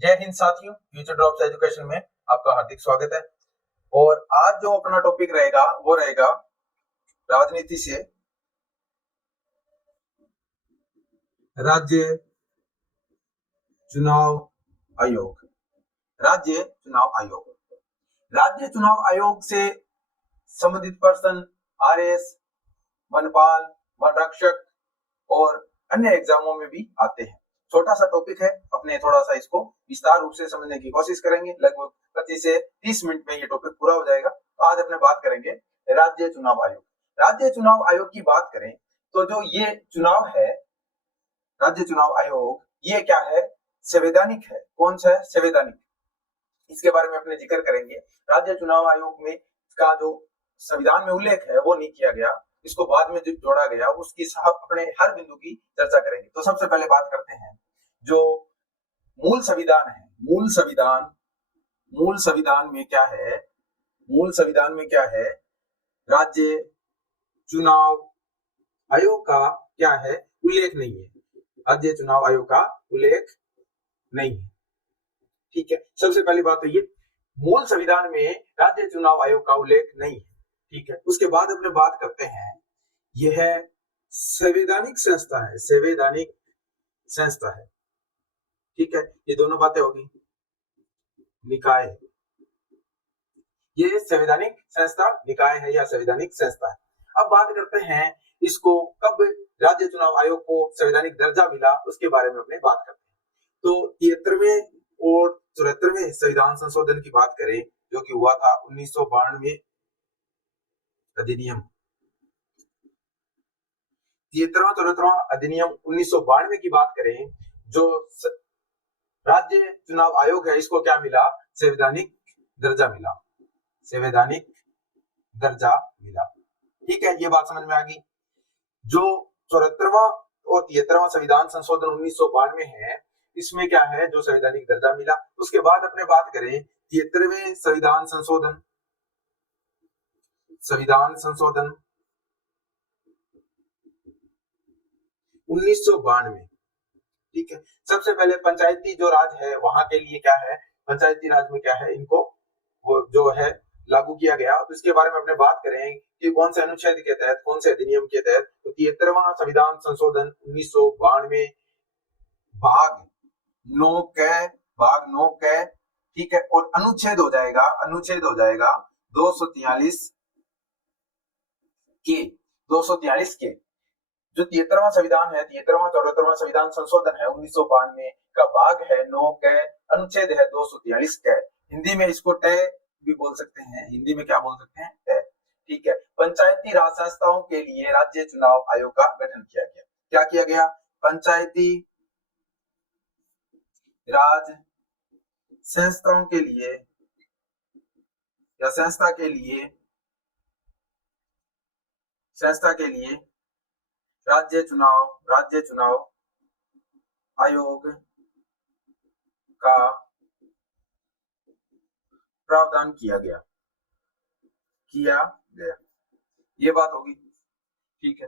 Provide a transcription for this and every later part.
जय हिंद साथियों, future drops education में आपका हार्दिक स्वागत है। और आज जो अपना टॉपिक रहेगा वो रहेगा राजनीति से राज्य चुनाव आयोग। राज्य चुनाव आयोग, राज्य चुनाव आयोग से संबंधित पर्सन आरएस, वनपाल, वन रक्षक और अन्य एग्जामों में भी आते हैं। छोटा सा टॉपिक है, अपने थोड़ा सा इसको विस्तार रूप से समझने की कोशिश करेंगे। लगभग 25 से 30 मिनट में ये टॉपिक पूरा हो जाएगा। तो आज अपने बात करेंगे राज्य चुनाव आयोग। राज्य चुनाव आयोग की बात करें तो जो ये चुनाव है, राज्य चुनाव आयोग, ये क्या है? संवैधानिक है। कौन सा है? संवैधानिक। इसके बारे में अपने जिक्र करेंगे। राज्य चुनाव आयोग में का जो संविधान में उल्लेख है वो नहीं किया गया, इसको बाद में जो जोड़ा गया उसकी अपने हर बिंदु की चर्चा करेंगे। तो सबसे पहले बात करते हैं जो मूल संविधान है। मूल संविधान में क्या है? मूल संविधान में क्या है? राज्य चुनाव आयोग का क्या है? उल्लेख नहीं है। राज्य चुनाव आयोग का उल्लेख नहीं है। ठीक है, सबसे पहली बात तो ये, मूल संविधान में राज्य चुनाव आयोग का उल्लेख नहीं है। ठीक है, उसके बाद अपने बात करते हैं, यह है संवैधानिक संस्था है। संवैधानिक संस्था है। ठीक है, ये दोनों बातें होगी। निकाय, ये संवैधानिक संस्था निकाय है या संवैधानिक संस्था है। अब बात करते हैं इसको कब राज्य चुनाव आयोग को संवैधानिक दर्जा मिला, उसके बारे में अपने बात करते हैं। तो 73वें और 74वें संविधान संशोधन की बात करें जो कि हुआ था 1992 अधिनियम, 73वां अधिनियम 1992 की बात करें, जो राज्य चुनाव आयोग है इसको क्या मिला? संवैधानिक दर्जा मिला। संवैधानिक दर्जा मिला। ठीक है, ये बात समझ में आ गई। जो 74वां और 73वां संविधान संशोधन 1992 है, इसमें क्या है? जो संवैधानिक दर्जा मिला। उसके बाद अपने बात करें 73वें संविधान संशोधन, संविधान संशोधन 1992। ठीक है, सबसे पहले पंचायती जो राज है वहां के लिए क्या है? पंचायती राज में क्या है? इनको वो जो है लागू किया गया। तो इसके बारे में अपने बात करें कि कौन से अनुच्छेद के तहत, कौन से अधिनियम के तहत। तो 73वां संविधान संशोधन 1992 भाग 9 क, ठीक है, और अनुच्छेद हो जाएगा 243 के। 243 के जो 73वां संविधान है, 73वां 74वां संविधान संशोधन है 1992 का भाग है 9 क, अनुच्छेद है 243 क। हिंदी में इसको तय भी बोल सकते हैं। हिंदी में क्या बोल सकते हैं? तय। ठीक है, पंचायती राज संस्थाओं के लिए राज्य चुनाव आयोग का गठन किया गया। क्या किया गया? पंचायती राज संस्थाओं के लिए या संस्था के लिए राज्य चुनाव आयोग का प्रावधान किया गया। ये बात होगी। ठीक है,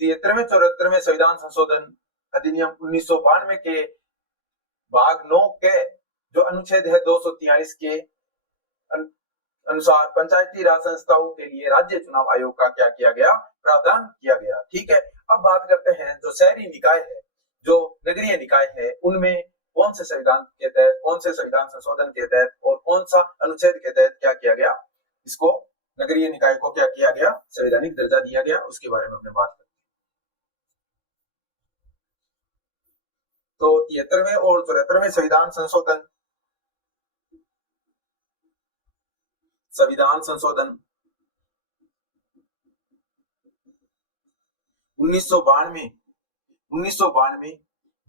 73वें 74वें संविधान संशोधन अधिनियम 1992 के भाग 9 के जो अनुच्छेद है 243 के अनुसार पंचायती राज संस्थाओं के लिए राज्य चुनाव आयोग का क्या किया गया? प्रावधान किया गया। ठीक है, अब बात करते हैं जो शहरी निकाय है, जो नगरीय निकाय है, उनमें कौन से संविधान के तहत, कौन से संविधान संशोधन के तहत और कौन सा अनुच्छेद के तहत क्या किया गया? इसको नगरीय निकाय को क्या किया गया? संवैधानिक दर्जा दिया गया। उसके बारे में अपने बात करते हैं। तो 73वें और 74वें संविधान संशोधन 1992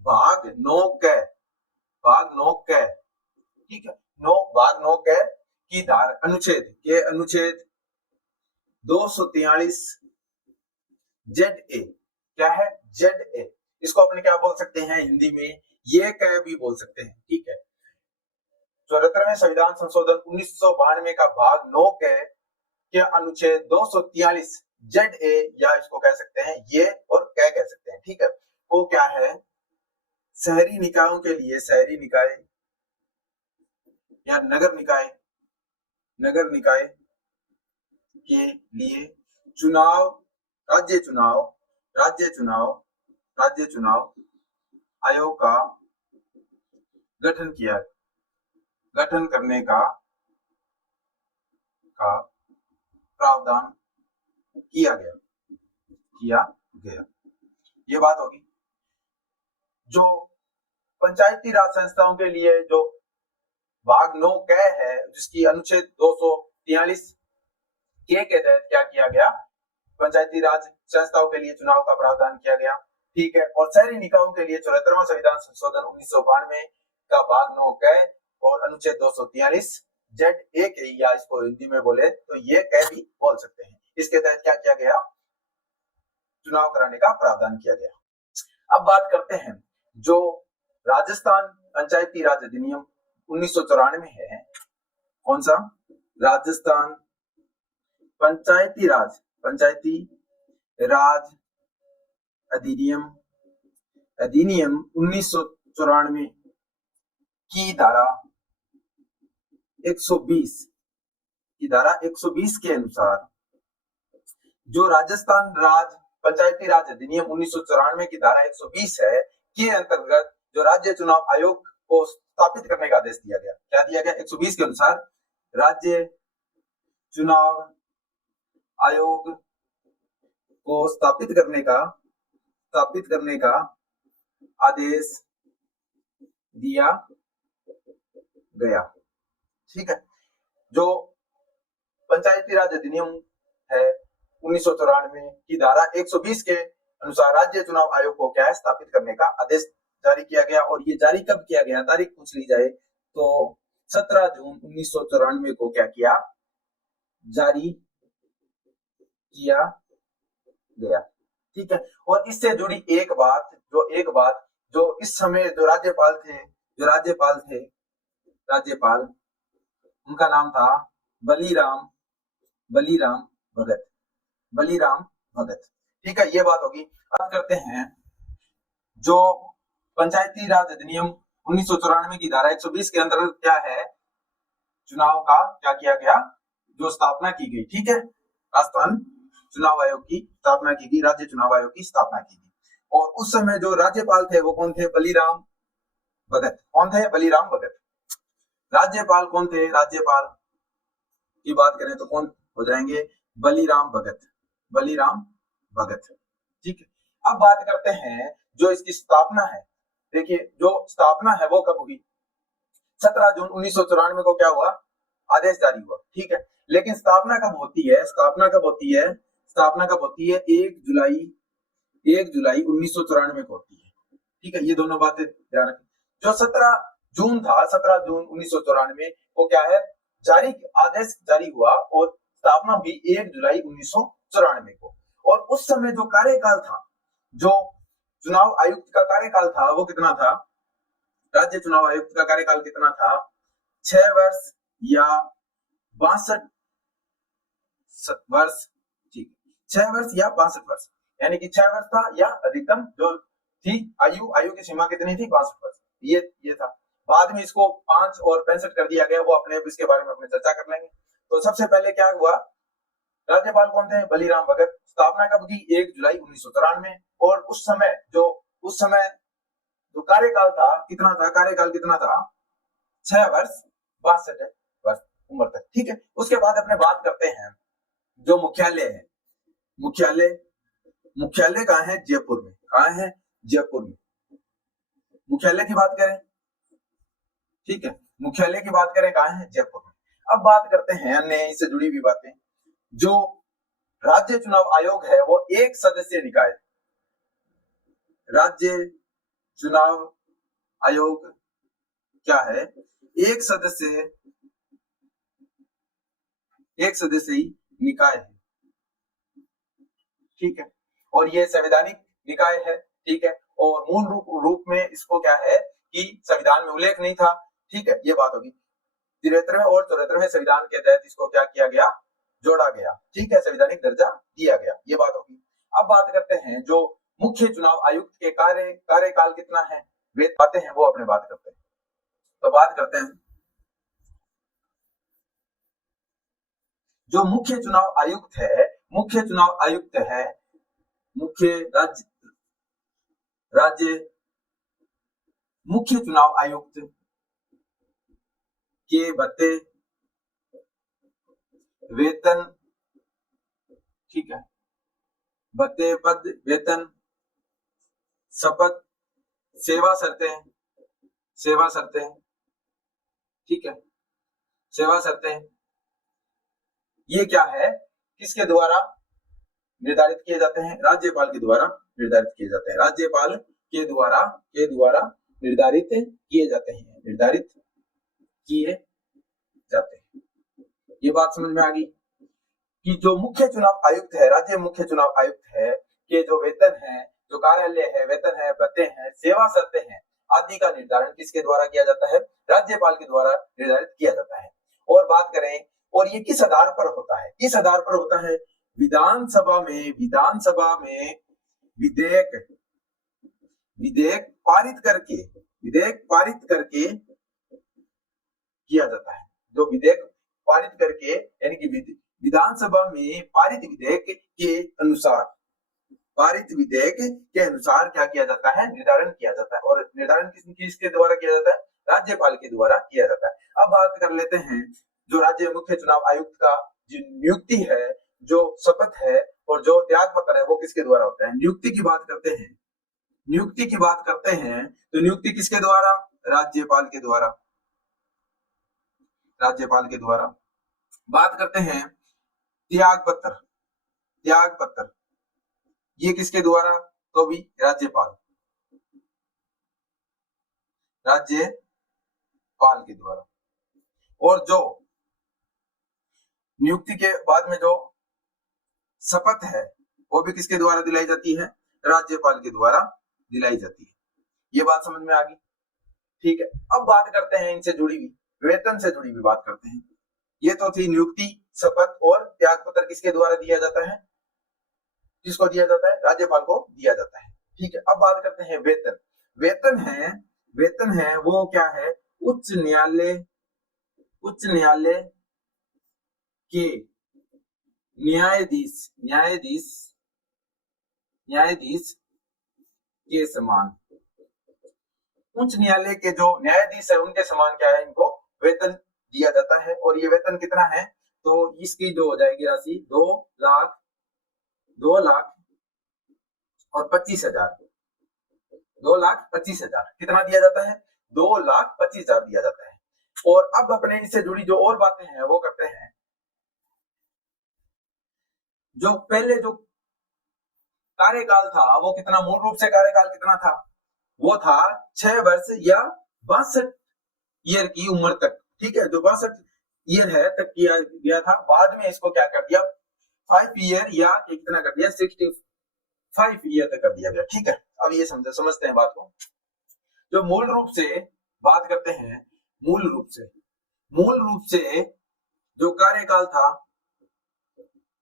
भाग 9 क, ठीक है, भाग 9 क की धारा अनुच्छेद 243 ZA। क्या है? ZA। इसको अपने क्या बोल सकते हैं हिंदी में? ये कह भी बोल सकते हैं। ठीक है, 74वें संविधान संशोधन 1992 का भाग 9 के अनुच्छेद 243 ZA, या इसको कह सकते हैं ये और कह सकते हैं। ठीक है, वो क्या है? शहरी निकायों के लिए, शहरी निकाय या नगर निकाय के लिए चुनाव राज्य चुनाव आयोग का गठन करने का प्रावधान किया गया। ये बात होगी। जो पंचायती राज संस्थाओं के लिए जो भाग 9 क है, जिसकी अनुच्छेद 243 के तहत क्या किया गया, पंचायती राज संस्थाओं के लिए चुनाव का प्रावधान किया गया, ठीक है। और शहरी निकायों के लिए 74वां संविधान संशोधन 1992 का भाग 9 क और अनुच्छेद 243 Z1 या इसको हिंदी में बोले तो ये क भी बोल सकते हैं। इसके तहत क्या किया गया, चुनाव कराने का प्रावधान किया गया। अब बात करते हैं जो राजस्थान पंचायती राज अधिनियम 1994 है। कौन सा? राजस्थान पंचायती राज अधिनियम 1994 की धारा 120 के अनुसार जो राजस्थान पंचायती राज अधिनियम 1994 की धारा 120 है के अंतर्गत जो राज्य चुनाव आयोग को स्थापित करने का आदेश दिया गया। क्या दिया गया? 120 के अनुसार राज्य चुनाव आयोग को स्थापित करने का आदेश दिया गया, ठीक है। जो पंचायती राज अधिनियम है 1994 की धारा 120 के अनुसार राज्य चुनाव आयोग को क्या है, स्थापित करने का आदेश जारी किया गया। और ये जारी कब किया गया, तारीख पूछ ली जाए तो 17 जून 1994 को क्या किया, जारी किया गया, ठीक है। और इससे जुड़ी एक बात जो इस समय जो राज्यपाल उनका नाम था बलीराम भगत, ठीक है। ये बात होगी। बात करते हैं जो पंचायती राज अधिनियम 1994 की धारा 120 के अंतर्गत क्या है, चुनाव का क्या किया गया, जो स्थापना की गई, ठीक है। राजस्थान चुनाव आयोग की स्थापना की गई, राज्य चुनाव आयोग की स्थापना की गई। और उस समय जो राज्यपाल थे वो कौन थे? बलीराम भगत। कौन थे? बलीराम भगत। राज्यपाल कौन थे? राज्यपाल की बात करें तो कौन हो जाएंगे? बलीराम भगत, ठीक है। अब बात करते हैं जो इसकी स्थापना है। देखिए जो स्थापना है वो कब हुई? 17 जून 1994 को क्या हुआ? आदेश जारी हुआ, ठीक है। लेकिन स्थापना कब होती है? स्थापना कब होती है? 1 जुलाई 1994 को होती है, ठीक है। ये दोनों बातें ध्यान रखें। जो 17 जून 1994 को क्या है, आदेश जारी हुआ और स्थापना हुई 1 जुलाई 1994 को। और उस समय जो कार्यकाल था, जो चुनाव आयुक्त का कार्यकाल था वो कितना था? राज्य चुनाव आयुक्त का कार्यकाल कितना था? 6 वर्ष या 62 वर्ष, ठीक, 6 वर्ष या 62 वर्ष, यानी कि 6 वर्ष था या अधिकतम जो थी आयु की सीमा कितनी थी? 62 वर्ष। ये था। बाद में इसको 5 और 65 कर दिया गया, वो अपने इसके बारे में अपने चर्चा कर लेंगे। तो सबसे पहले क्या हुआ? राज्यपाल कौन थे? बलीराम भगत। स्थापना कब की? 1 जुलाई 1994। और उस समय जो कार्यकाल था कितना था? कार्यकाल कितना था? 6 वर्ष 62 वर्ष उम्र तक, ठीक है। उसके बाद अपने बात करते हैं जो मुख्यालय है। मुख्यालय कहाँ है? जयपुर में। कहाँ है? जयपुर में। मुख्यालय की बात करें, ठीक है, मुख्यालय की बात करें कहाँ है? जयपुर में। अब बात करते हैं अन्य इससे जुड़ी हुई बातें। जो राज्य चुनाव आयोग है वो एक सदस्यीय निकाय। राज्य चुनाव आयोग क्या है? एक सदस्यीय निकाय है, ठीक है। और ये संवैधानिक निकाय है, ठीक है। और मूल रूप में इसको क्या है कि संविधान में उल्लेख नहीं था, ठीक है। ये बात होगी। 73वें और 74वें संविधान के तहत इसको क्या किया गया? जोड़ा गया, ठीक है, संवैधानिक दर्जा दिया गया। ये बात होगी। अब बात करते हैं जो मुख्य चुनाव आयुक्त के कार्यकाल कितना है, वे बातें हैं वो अपने बात करते हैं। तो बात करते हैं जो मुख्य चुनाव आयुक्त है, मुख्य चुनाव आयुक्त है, मुख्य राज्य मुख्य चुनाव आयुक्त के भत्ते, वेतन, ठीक है, भत्ते, पद, वेतन, शपथ, सेवा शर्तें, ठीक है, सेवा शर्तें, ये क्या है, किसके द्वारा निर्धारित किए जाते हैं? राज्यपाल के द्वारा निर्धारित किए जाते हैं। राज्यपाल के द्वारा निर्धारित किए जाते हैं, निर्धारित किए जाते हैं। ये बात समझ में आ गई कि जो मुख्य चुनाव आयुक्त है, राज्य मुख्य चुनाव आयुक्त है, के जो वेतन है, जो कार्यालय है, वेतन है, भत्ते हैं, सेवा शर्तें हैं आदि का निर्धारण किसके द्वारा किया जाता है? राज्यपाल के द्वारा निर्धारित किया जाता है। और बात करें, और ये किस आधार पर होता है? इस आधार पर होता है विधानसभा में विधेयक पारित करके किया जाता है। जो विधेयक पारित करके, यानी कि विधानसभा में पारित विधेयक के अनुसार क्या किया जाता है? निर्धारण किया जाता है। और निर्धारण किसके द्वारा किया जाता है? राज्यपाल के द्वारा किया जाता है। अब बात कर लेते हैं जो राज्य मुख्य चुनाव आयुक्त का जो नियुक्ति है, जो शपथ है और जो त्याग पत्र है, वो किसके द्वारा होता है? नियुक्ति की बात करते हैं तो नियुक्ति किसके द्वारा? राज्यपाल के द्वारा। बात करते हैं त्याग पत्र, ये किसके द्वारा? तो भी राज्यपाल के द्वारा। और जो नियुक्ति के बाद में जो शपथ है, वो भी किसके द्वारा दिलाई जाती है? राज्यपाल के द्वारा दिलाई जाती है। ये बात समझ में आ गई, ठीक है। अब बात करते हैं इनसे जुड़ी हुई, वेतन से जुड़ी हुई बात करते हैं। ये तो थी नियुक्ति, शपथ और त्याग पत्र किसके द्वारा दिया जाता है? किसको दिया जाता है? राज्यपाल को दिया जाता है, ठीक है। अब बात करते हैं वेतन। वेतन है वो क्या है? उच्च न्यायालय के न्यायाधीश के समान, उच्च न्यायालय के जो न्यायाधीश है उनके समान क्या है? इनको वेतन दिया जाता है। और ये वेतन कितना है? तो इसकी जो हो जाएगी राशि 2,25,000, 2,25,000 कितना दिया जाता है? 2,25,000 दिया जाता है। और अब अपने इससे जुड़ी जो और बातें हैं वो करते हैं। जो पहले जो कार्यकाल था वो कितना, मूल रूप से कार्यकाल कितना था? वो था 6 वर्ष या 62 ईयर की उम्र तक, ठीक है। जो 62 ईयर है तक किया गया था। बाद में इसको क्या कर दिया? 5 ईयर या कितना कर दिया? 65 ईयर तक कर दिया गया, ठीक है। अब ये समझते हैं बात को। जो मूल रूप से बात करते हैं, मूल रूप से जो कार्यकाल था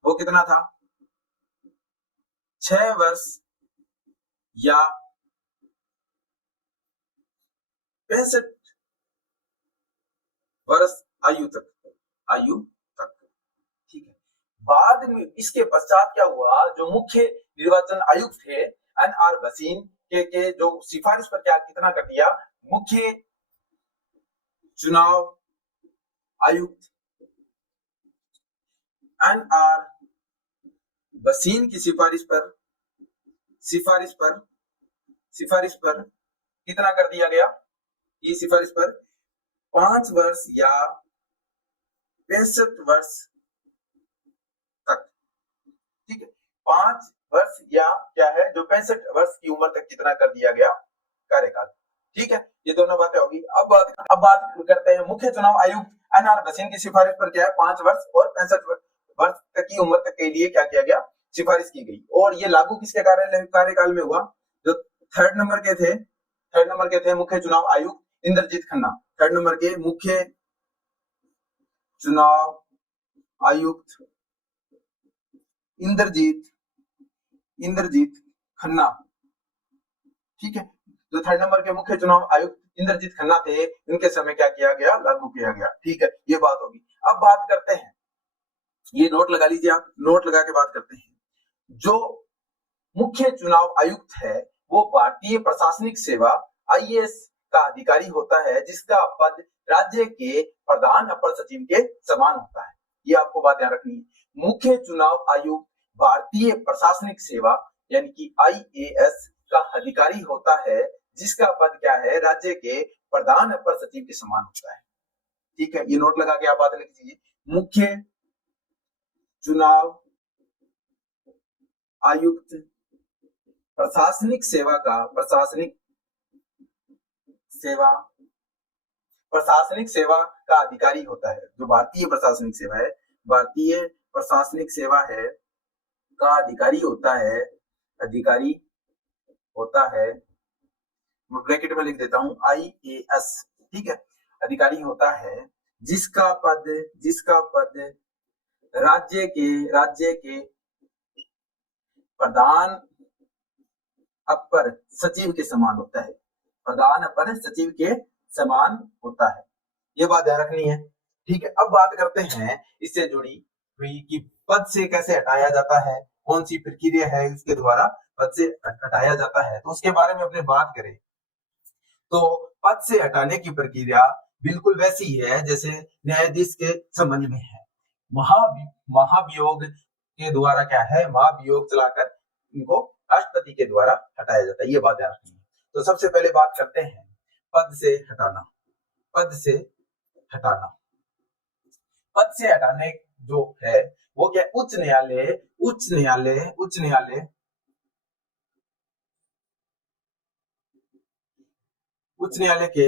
वो कितना था? 6 वर्ष या 65 वर्ष आयु तक, ठीक है। बाद में इसके पश्चात क्या हुआ? जो मुख्य निर्वाचन आयुक्त थे NR भसीन के जो सिफारिश पर क्या कितना कर दिया? मुख्य चुनाव आयुक्त NR भसीन की सिफारिश पर कितना कर दिया गया? ये सिफारिश पर 5 वर्ष या 65 वर्ष तक, ठीक है। 5 वर्ष या क्या है जो 65 वर्ष की उम्र तक कितना कर दिया गया? कार्यकाल, ठीक है। ये दोनों बातें होगी। अब बात करते हैं मुख्य चुनाव आयुक्त NR भसीन की सिफारिश पर क्या है? 5 वर्ष और 65 वर्ष तक की उम्र तक के लिए क्या किया गया? सिफारिश की गई। और ये लागू किसके कार्यकाल में हुआ? जो थर्ड नंबर के थे मुख्य चुनाव आयुक्त इंद्रजीत खन्ना। थर्ड नंबर के मुख्य चुनाव आयुक्त इंद्रजीत खन्ना, ठीक है। जो थर्ड नंबर के मुख्य चुनाव आयुक्त इंद्रजीत खन्ना थे, इनके समय क्या किया गया? लागू किया गया, ठीक है। ये बात होगी। अब बात करते हैं ये नोट लगा लीजिए आप। नोट लगा के बात करते हैं। जो मुख्य चुनाव आयुक्त है वो भारतीय प्रशासनिक सेवा आईएएस का अधिकारी होता है, जिसका पद राज्य के प्रधान अपर सचिव के समान होता है। ये आपको बात ध्यान रखनी है। मुख्य चुनाव आयुक्त भारतीय प्रशासनिक सेवा यानी कि आईएएस का अधिकारी होता है, जिसका पद क्या है, राज्य के प्रधान अपर सचिव के समान होता है। ठीक है, ये नोट लगा के आप बात लिख दीजिए। मुख्य चुनाव आयुक्त प्रशासनिक सेवा का अधिकारी होता है। जो भारतीय प्रशासनिक सेवा है का अधिकारी होता है, मैं ब्रैकेट में लिख देता हूं आईएएस। ठीक है, अधिकारी होता है जिसका पद राज्य के प्रधान अपर सचिव के समान होता है। प्रधान अपर सचिव के समान होता है। ये बात ध्यान रखनी है। ठीक है, अब बात करते हैं इससे जुड़ी हुई कि पद से कैसे हटाया जाता है, कौन सी प्रक्रिया है उसके द्वारा पद से हटाया जाता है। तो उसके बारे में अपने बात करें तो पद से हटाने की प्रक्रिया बिल्कुल वैसी ही है जैसे न्यायाधीश के संबंध में है। महाभियोग के द्वारा क्या है, महाभियोग चलाकर इनको राष्ट्रपति के द्वारा हटाया जाता है। ये बात ध्यान रखनी है। तो सबसे पहले बात करते हैं पद से हटाना। पद से हटाने जो है वो क्या, उच्च न्यायालय के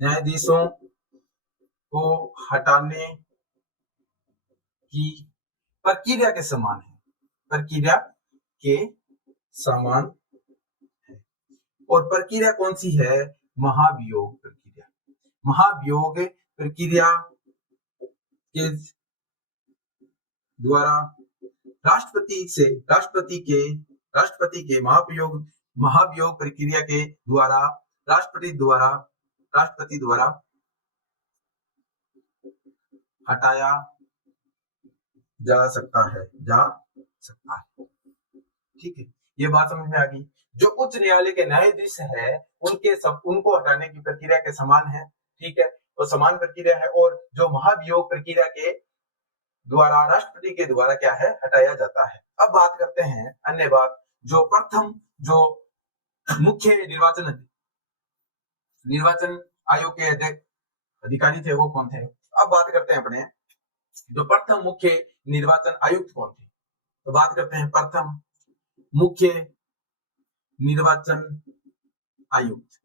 न्यायाधीशों को हटाने की प्रक्रिया के समान है। और प्रक्रिया कौन सी है, महाभियोग प्रक्रिया के द्वारा राष्ट्रपति के महाभियोग प्रक्रिया के द्वारा राष्ट्रपति द्वारा हटाया जा सकता है। ठीक है, ये बात समझ में आ गई। जो उच्च न्यायालय के न्यायाधीश है उनको हटाने की प्रक्रिया के समान है। ठीक है, तो समान प्रक्रिया है। और जो महाभियोग प्रक्रिया के द्वारा राष्ट्रपति के द्वारा क्या है, हटाया जाता है। अब बात करते हैं अन्य बात, जो प्रथम जो मुख्य निर्वाचन आयोग के अधिकारी थे वो कौन थे। अब बात करते हैं अपने जो प्रथम मुख्य निर्वाचन आयुक्त कौन थे। तो बात करते हैं प्रथम मुख्य निर्वाचन आयुक्त।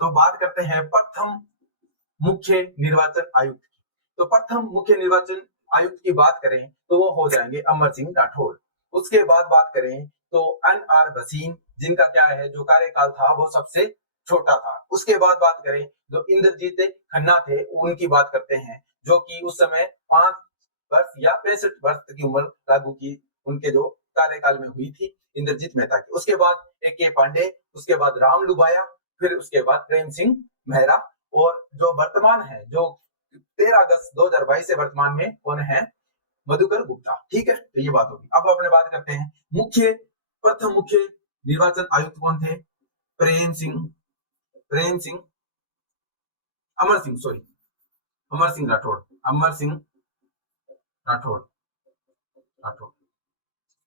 तो बात करते हैं प्रथम मुख्य निर्वाचन आयुक्त की। तो प्रथम मुख्य निर्वाचन आयुक्त की बात करें तो वो हो जाएंगे अमर सिंह राठौड़। उसके बाद बात करें तो एन.आर. भसीन, जिनका क्या है जो कार्यकाल था वो सबसे छोटा था। उसके बाद बात करें जो इंद्रजीत खन्ना थे उनकी बात करते हैं, जो कि उस समय 5 वर्ष या 65 वर्ष की उम्र लागू की उनके जो कार्यकाल में हुई थी इंद्रजीत मेहता की। उसके बाद ए.के. पांडे, उसके बाद राम लुबाया, फिर उसके बाद प्रेम सिंह मेहरा, और जो वर्तमान है जो 13 अगस्त 2022 से वर्तमान में कौन है, मधुकर गुप्ता। ठीक है, तो ये बात होगी। अब अपने बात करते हैं प्रथम मुख्य निर्वाचन आयुक्त कौन थे, अमर सिंह राठौड़।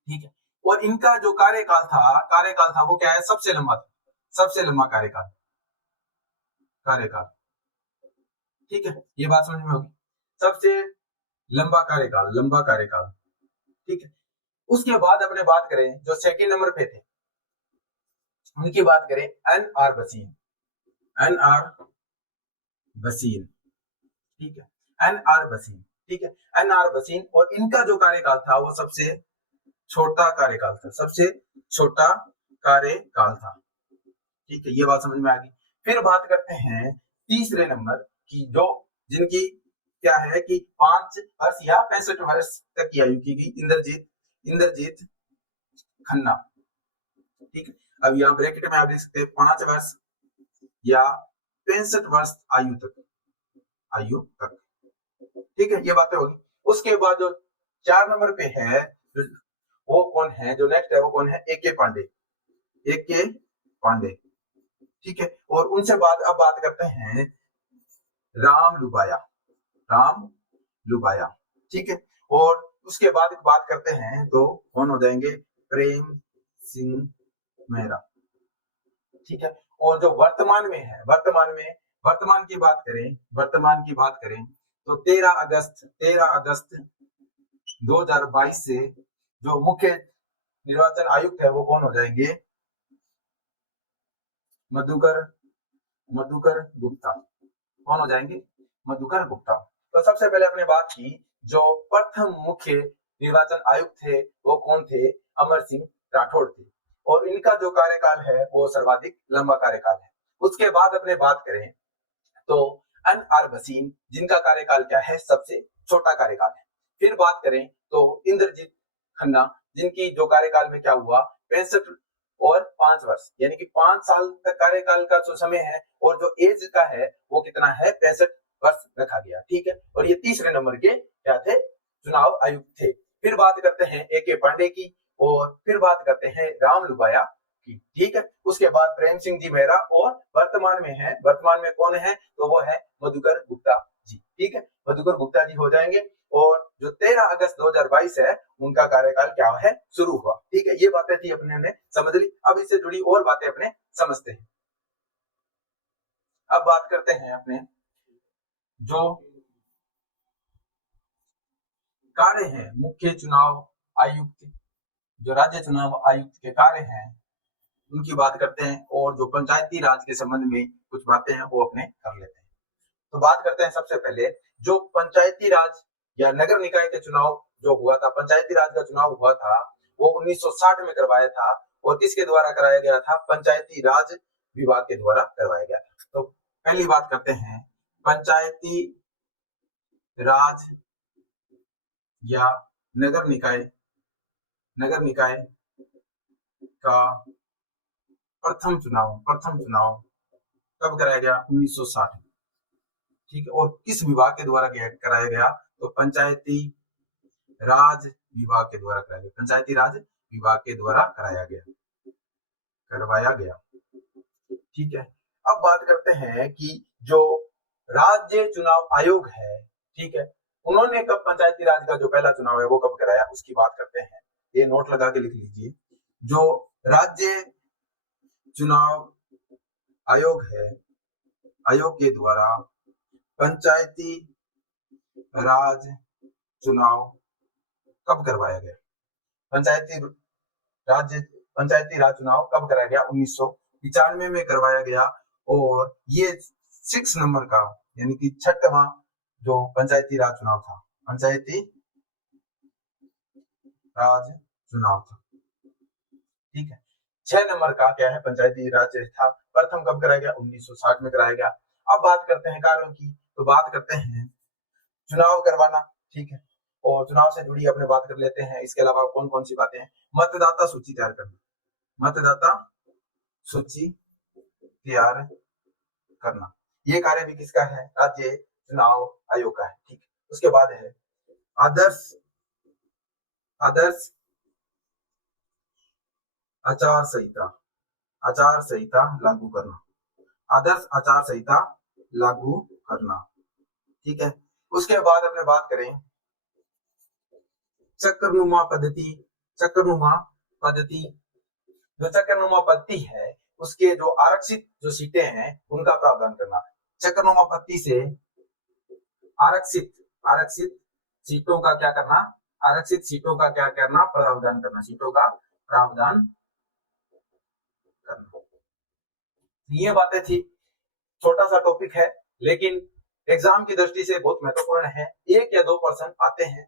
ठीक है, और इनका जो कार्यकाल था वो क्या है, सबसे लंबा कार्यकाल। ठीक है, ये बात समझ में होगी, सबसे लंबा कार्यकाल। ठीक है, उसके बाद अपने बात करें जो सेकंड नंबर पे थे उनकी बात करें एन.आर. भसीन। ठीक है, एन.आर. भसीन। ठीक है, एन.आर. भसीन, और इनका जो कार्यकाल था वो सबसे छोटा कार्यकाल था। ठीक है, ये बात समझ में आ गई। फिर बात करते हैं तीसरे नंबर की, जो जिनकी क्या है कि 5 वर्ष या 65 वर्ष तक की आयु की गई, इंद्रजीत खन्ना। ठीक है, अब यहाँ ब्रैकेट में आप देख सकते हैं 5 वर्ष या 65 वर्ष आयु तक। आयु तक। ठीक है, ये बातें होगी। उसके बाद जो 4 नंबर पे है वो कौन है, जो नेक्स्ट है वो कौन है, ए.के. पांडे। ए.के. पांडे, ठीक है। और उनसे अब बात करते हैं राम लुबाया, राम लुबाया, ठीक है। और उसके बाद बात करते हैं तो कौन हो जाएंगे, प्रेम सिंह मेहरा, ठीक है। और जो वर्तमान में है, वर्तमान की बात करें तो 13 अगस्त 2022 से जो मुख्य निर्वाचन आयुक्त है वो कौन हो जाएंगे, मधुकर गुप्ता। कौन हो जाएंगे, मधुकर गुप्ता। तो सबसे पहले अपने बात की, जो प्रथम मुख्य निर्वाचन आयुक्त थे वो कौन थे, अमर सिंह राठौड़ थे। और इनका जो कार्यकाल है वो सर्वाधिक लंबा कार्यकाल है। उसके बाद अपने बात करें तो एन.आर. भसीन, जिनका कार्यकाल क्या है, सबसे छोटा कार्यकाल है। फिर बात करें तो इंद्रजीत खन्ना, जिनकी जो कार्यकाल में क्या हुआ, 65 और 5 वर्ष, यानी कि 5 साल तक कार्यकाल का जो समय है और जो एज का है वो कितना है, 65 वर्ष रखा गया, ठीक है। और ये तीसरे नंबर के क्या थे, चुनाव आयुक्त थे। फिर बात करते हैं ए.के. पांडे की, और फिर बात करते हैं राम लुबाया की, ठीक है। उसके बाद प्रेम सिंह जी मेहरा, और वर्तमान में कौन है, तो वो है मधुकर गुप्ता जी, ठीक है। मधुकर गुप्ता जी हो जाएंगे। और जो 13 अगस्त 2022 है उनका कार्यकाल क्या है, शुरू हुआ, ठीक है। ये बातें थी अपने ने समझ ली। अब इससे जुड़ी और बातें अपने समझते हैं। अब बात करते हैं अपने जो कार्य हैं मुख्य चुनाव आयुक्त, जो राज्य चुनाव आयुक्त के कार्य हैं उनकी बात करते हैं। और जो पंचायती राज के संबंध में कुछ बातें हैं वो अपने कर लेते हैं। तो बात करते हैं सबसे पहले जो पंचायती राज या नगर निकाय के चुनाव जो हुआ था, पंचायती राज का चुनाव हुआ था वो 1960 में करवाया था। और किसके द्वारा कराया गया था, पंचायती राज विभाग के द्वारा करवाया गया था। तो पहली बात करते हैं पंचायती राज या नगर निकाय का प्रथम चुनाव कब कराया गया, 1960, ठीक है। और किस विभाग के द्वारा कराया गया, तो पंचायती राज विभाग के द्वारा कराया गया, करवाया गया, ठीक है। अब बात करते हैं कि जो राज्य चुनाव आयोग है, ठीक है, उन्होंने कब पंचायती राज का जो पहला चुनाव है वो कब कराया, उसकी बात करते हैं। ये नोट लगा के लिख लीजिए। जो राज्य चुनाव आयोग है, आयोग के द्वारा पंचायती राज चुनाव कब करवाया गया, पंचायती राज चुनाव कब कराया गया, 1995 में करवाया गया। और ये 6 नंबर का यानी कि 6वां जो पंचायती राज चुनाव था, ठीक है। 6 नंबर का क्या है, पंचायती राज था। प्रथम कब कराया गया, 1960 में कराया गया। अब बात करते हैं कार्यों की, तो बात करते हैं चुनाव करवाना, ठीक है। और चुनाव से जुड़ी अपने बात कर लेते हैं। इसके अलावा कौन कौन सी बातें हैं, मतदाता सूची तैयार करना, ये कार्य भी किसका है, राज्य चुनाव आयोग का है, ठीक है। उसके बाद है आदर्श आचार संहिता लागू करना, ठीक है। उसके बाद अपने बात करें चक्रनुमा पद्धति है उसके जो आरक्षित जो सीटें हैं उनका प्रावधान करना। चक्रनुमा पद्धति से आरक्षित सीटों का क्या करना, प्रावधान करना। ये बातें थी, छोटा सा टॉपिक है लेकिन एग्जाम की दृष्टि से बहुत महत्वपूर्ण है। 1 या 2 प्रश्न आते हैं,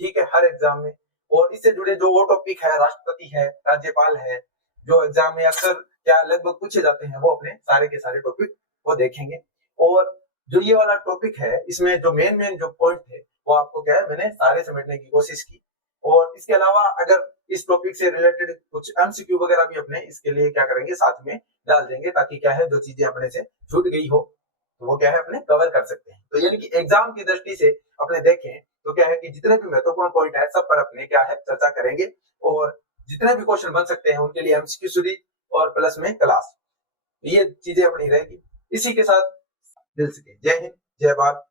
ठीक है, हर एग्जाम में। और इससे जुड़े जो वो टॉपिक है, राष्ट्रपति है, राज्यपाल है, जो एग्जाम में अक्सर क्या लगभग पूछे जाते हैं, वो अपने सारे के सारे टॉपिक वो देखेंगे। और जो ये वाला टॉपिक है इसमें जो मेन जो पॉइंट थे वो आपको क्या है, मैंने सारे समेटने की कोशिश की। और इसके अलावा अगर इस टॉपिक से रिलेटेड कुछ एमसीक्यू वगैरह भी अपने इसके लिए क्या करेंगे, साथ में डाल देंगे, ताकि क्या है जो चीजें अपने से छूट गई हो तो वो क्या है अपने कवर कर सकते हैं। तो यानी कि एग्जाम की दृष्टि से अपने देखें तो क्या है कि जितने भी महत्वपूर्ण पॉइंट है सब पर अपने क्या है चर्चा करेंगे, और जितने भी क्वेश्चन बन सकते हैं उनके लिए एमसीक्यू सीरीज और प्लस में क्लास, ये चीजें अपनी रहेगी। इसी के साथ दिल से जय हिंद, जय भारत।